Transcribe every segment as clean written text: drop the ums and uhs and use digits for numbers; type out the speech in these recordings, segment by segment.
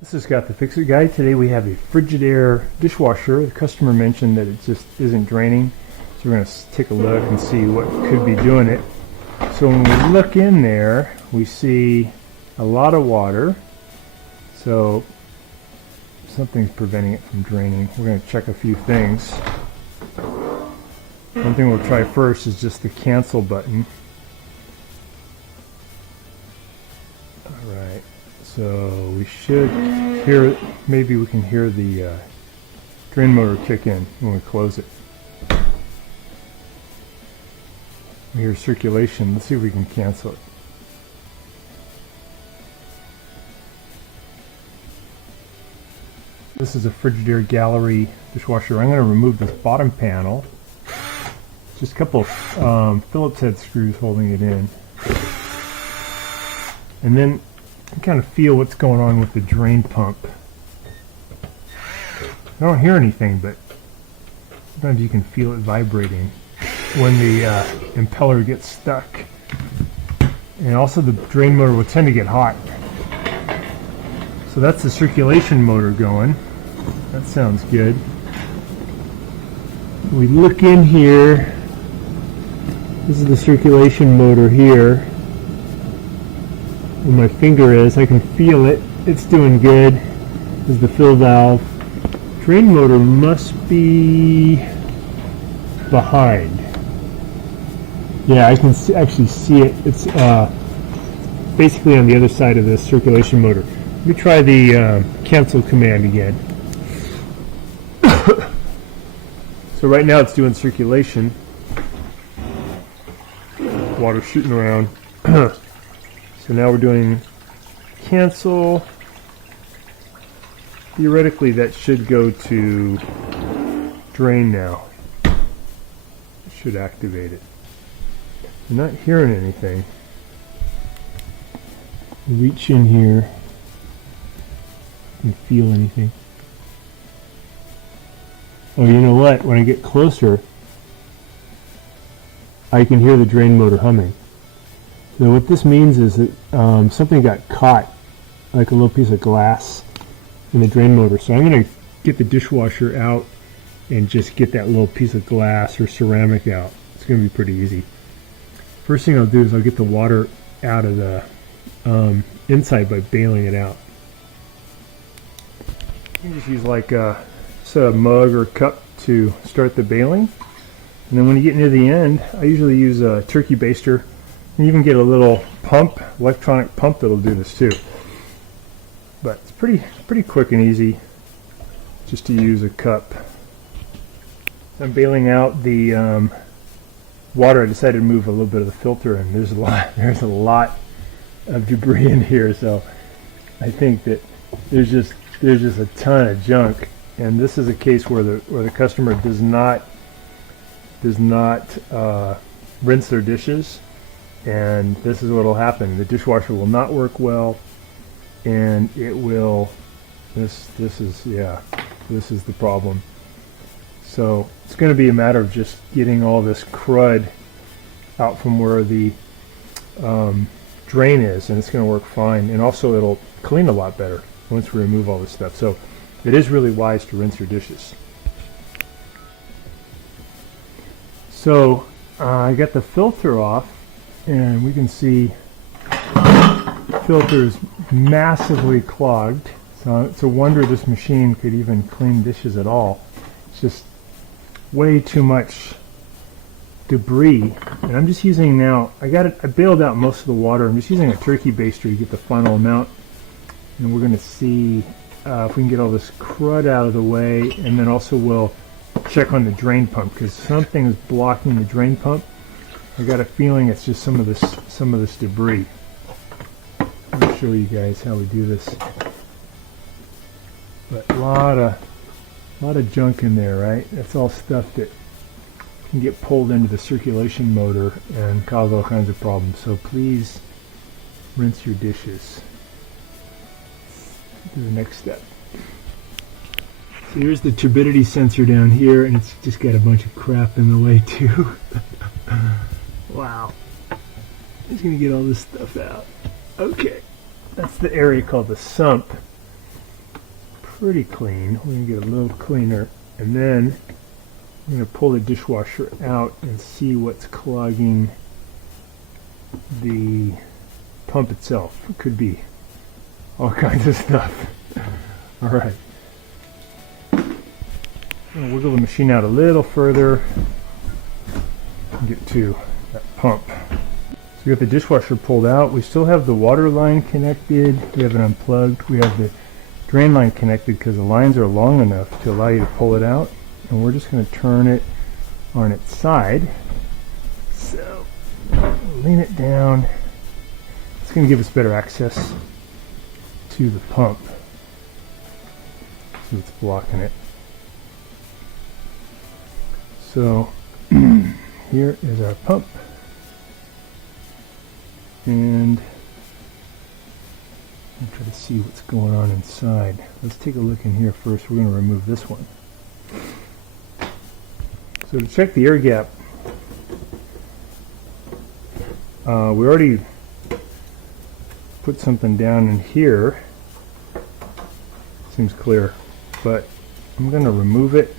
This is Scott the Fix-It Guy. Today we have a Frigidaire dishwasher. The customer mentioned that it just isn't draining, so we're going to take a look and see what could be doing it. So when we look in there, we see a lot of water, so something's preventing it from draining. We're going to check a few things. One thing we'll try first is just the cancel button. Alright, so we should hear, maybe we can hear the drain motor kick in when we close it. We hear circulation. Let's see if we can cancel it. This is a Frigidaire Gallery dishwasher. I'm going to remove this bottom panel. Just a couple of Phillips head screws holding it in. And then you kind of feel what's going on with the drain pump. I don't hear anything, but sometimes you can feel it vibrating when the impeller gets stuck. And also the drain motor will tend to get hot. So that's the circulation motor going. That sounds good. We look in here. This is the circulation motor here. Where my finger is, I can feel it. It's doing good. This is the fill valve. Drain motor must be behind. Yeah, I can actually see it. It's basically on the other side of the circulation motor. Let me try the cancel command again. So right now it's doing circulation. Water shooting around. So now we're doing cancel. Theoretically that should go to drain now. It should activate it. I'm not hearing anything. Reach in here and feel anything. Oh, you know what? When I get closer, I can hear the drain motor humming. So what this means is that something got caught, like a little piece of glass in the drain motor. So I'm going to get the dishwasher out and just get that little piece of glass or ceramic out. It's going to be pretty easy. First thing I'll do is I'll get the water out of the inside by bailing it out. You can just use like a mug or cup to start the bailing. And then when you get near the end, I usually use a turkey baster. You even get a little pump, electronic pump that'll do this too. But it's pretty quick and easy just to use a cup. I'm bailing out the water. I decided to move a little bit of the filter, and there's a lot of debris in here. So I think that there's just a ton of junk, and this is a case where the customer does not rinse their dishes. And this is what will happen. The dishwasher will not work well, and it will, this is the problem. So it's going to be a matter of just getting all this crud out from where the drain is, and it's going to work fine. And also it'll clean a lot better once we remove all this stuff. So it is really wise to rinse your dishes. So I got the filter off, and we can see the filter is massively clogged. So it's a wonder this machine could even clean dishes at all. It's just way too much debris. And I'm just using now, I bailed out most of the water. I'm just using a turkey baster to get the final amount. And we're going to see if we can get all this crud out of the way, and then also we'll check on the drain pump, because something is blocking the drain pump. I got a feeling it's just some of this debris. I'll show you guys how we do this. But a lot of junk in there, right? That's all stuff that can get pulled into the circulation motor and cause all kinds of problems. So please rinse your dishes. Let's do the next step. So here's the turbidity sensor down here, and it's just got a bunch of crap in the way too. Wow. Just gonna get all this stuff out. Okay. That's the area called the sump. pretty clean. We're going to get a little cleaner, and then I'm going to pull the dishwasher out and see what's clogging the pump itself. It could be all kinds of stuff. All right. I'm going to wiggle the machine out a little further and get to that pump. So we got the dishwasher pulled out. We still have the water line connected. We have it unplugged. We have the drain line connected because the lines are long enough to allow you to pull it out. And we're just going to turn it on its side. So lean it down. It's going to give us better access to the pump. See what's blocking it. So here is our pump. And I'll try to see what's going on inside. Let's take a look in here first. We're going to remove this one. So to check the air gap, we already put something down in here. Seems clear, but I'm going to remove it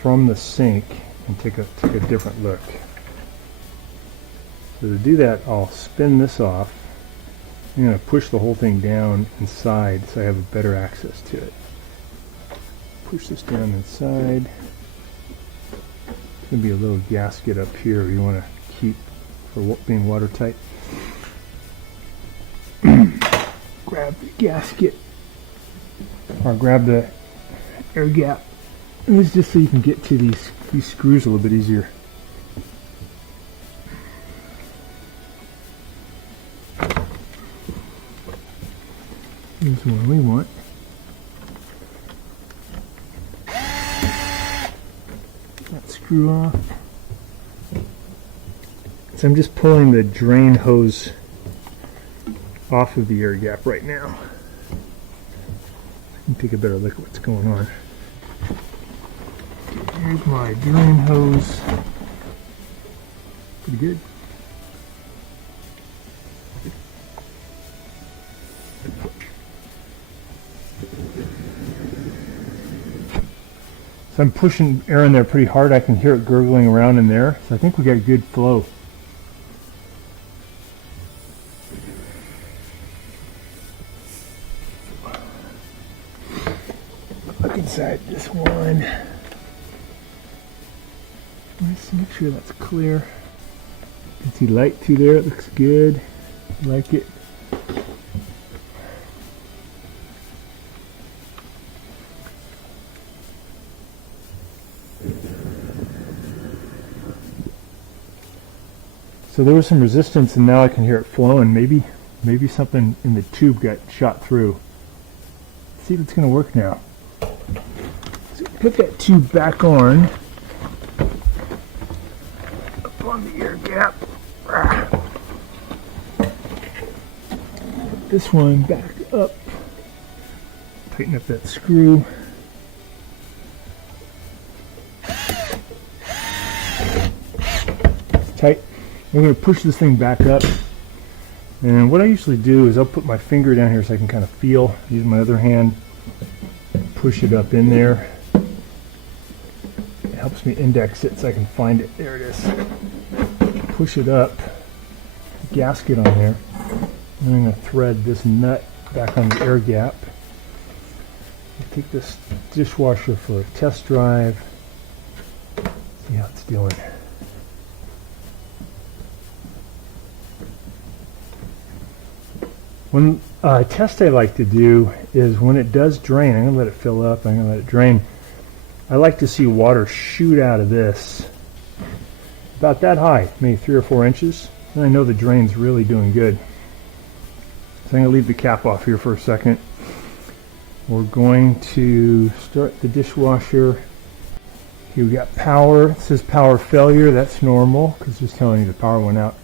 from the sink and take a different look. So to do that, I'll spin this off. I'm going to push the whole thing down inside so I have a better access to it. Push this down inside. There's going to be a little gasket up here you want to keep for being watertight. Grab the gasket, or grab the air gap. And it's just so you can get to these screws a little bit easier. Here's one we want. That screw off. So I'm just pulling the drain hose off of the air gap right now. I can take a better look at what's going on. Okay, here's my drain hose. Pretty good. So I'm pushing air in there pretty hard. I can hear it gurgling around in there. So I think we got good flow. Look inside this one. Let's make sure that's clear. You can see light through there. It looks good. I like it. So there was some resistance, and now I can hear it flowing. Maybe something in the tube got shot through. Let's see if it's going to work now. So put that tube back on. Up on the air gap. This one back up. Tighten up that screw. It's tight. We're going to push this thing back up, and what I usually do is I'll put my finger down here so I can kind of feel, use my other hand, push it up in there. It helps me index it so I can find it. There it is. Push it up, gasket on there, and I'm going to thread this nut back on the air gap. I'll take this dishwasher for a test drive, see how it's doing. One test I like to do is when it does drain, I'm going to let it fill up, I'm going to let it drain. I like to see water shoot out of this about that high, maybe 3 or 4 inches. And I know the drain's really doing good. So I'm going to leave the cap off here for a second. We're going to start the dishwasher. Okay, we got power. It says power failure. That's normal because it's telling you the power went out.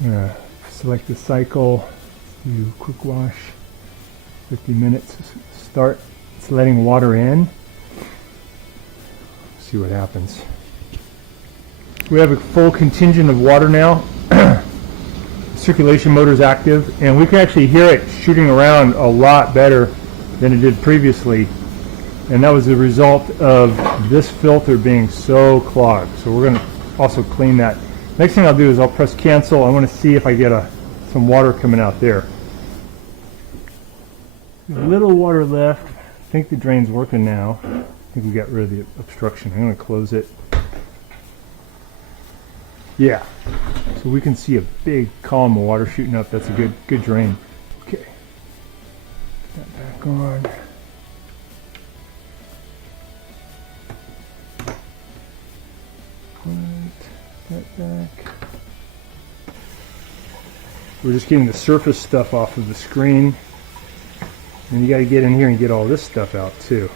I'm going to select the cycle. Do quick wash, 50 minutes, start. It's letting water in. See what happens. We have a full contingent of water now. Circulation motor is active, and we can actually hear it shooting around a lot better than it did previously, and that was the result of this filter being so clogged. So we're going to also clean that. Next thing I'll do is I'll press cancel. I want to see if I get some water coming out there. A little water left. I think the drain's working now. I think we got rid of the obstruction. I'm going to close it. Yeah, so we can see a big column of water shooting up. That's a good drain. Okay, put that back on. Put that back. We're just getting the surface stuff off of the screen, and you got to get in here and get all this stuff out too,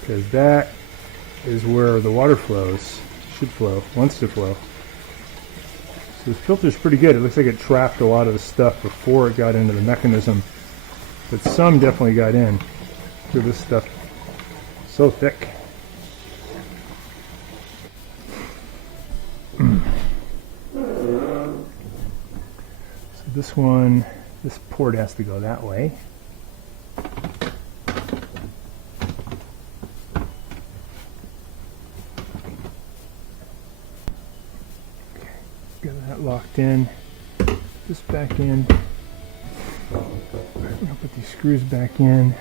because that is where the water flows. Should flow, wants to flow. So this filter's pretty good. It looks like it trapped a lot of the stuff before it got into the mechanism, but some definitely got in through this stuff. So thick. So this port has to go that way. Got that locked in. Put this back in. I'm gonna put these screws back in.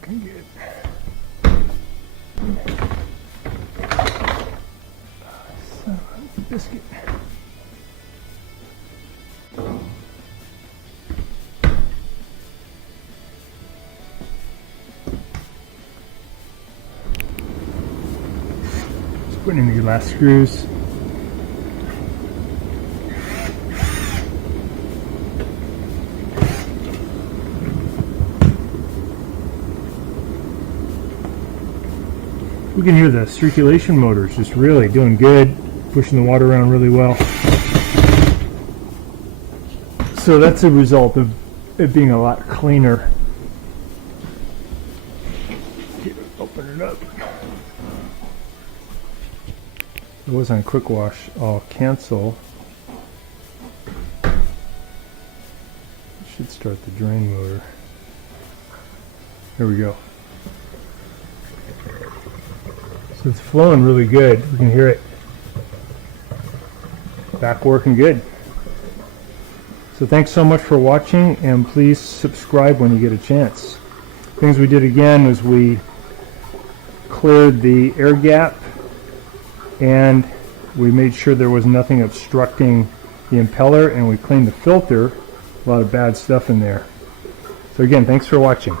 Looking good. Son of a biscuit. Putting in the last screws. We can hear the circulation motors just really doing good, pushing the water around really well. So that's a result of it being a lot cleaner. Open it up. It was on quick wash. I'll cancel. Should start the drain motor. There we go. So it's flowing really good. We can hear it. Back working good. So thanks so much for watching, and please subscribe when you get a chance. Things we did again was we cleared the air gap, and we made sure there was nothing obstructing the impeller, and we cleaned the filter. A lot of bad stuff in there. So again, thanks for watching.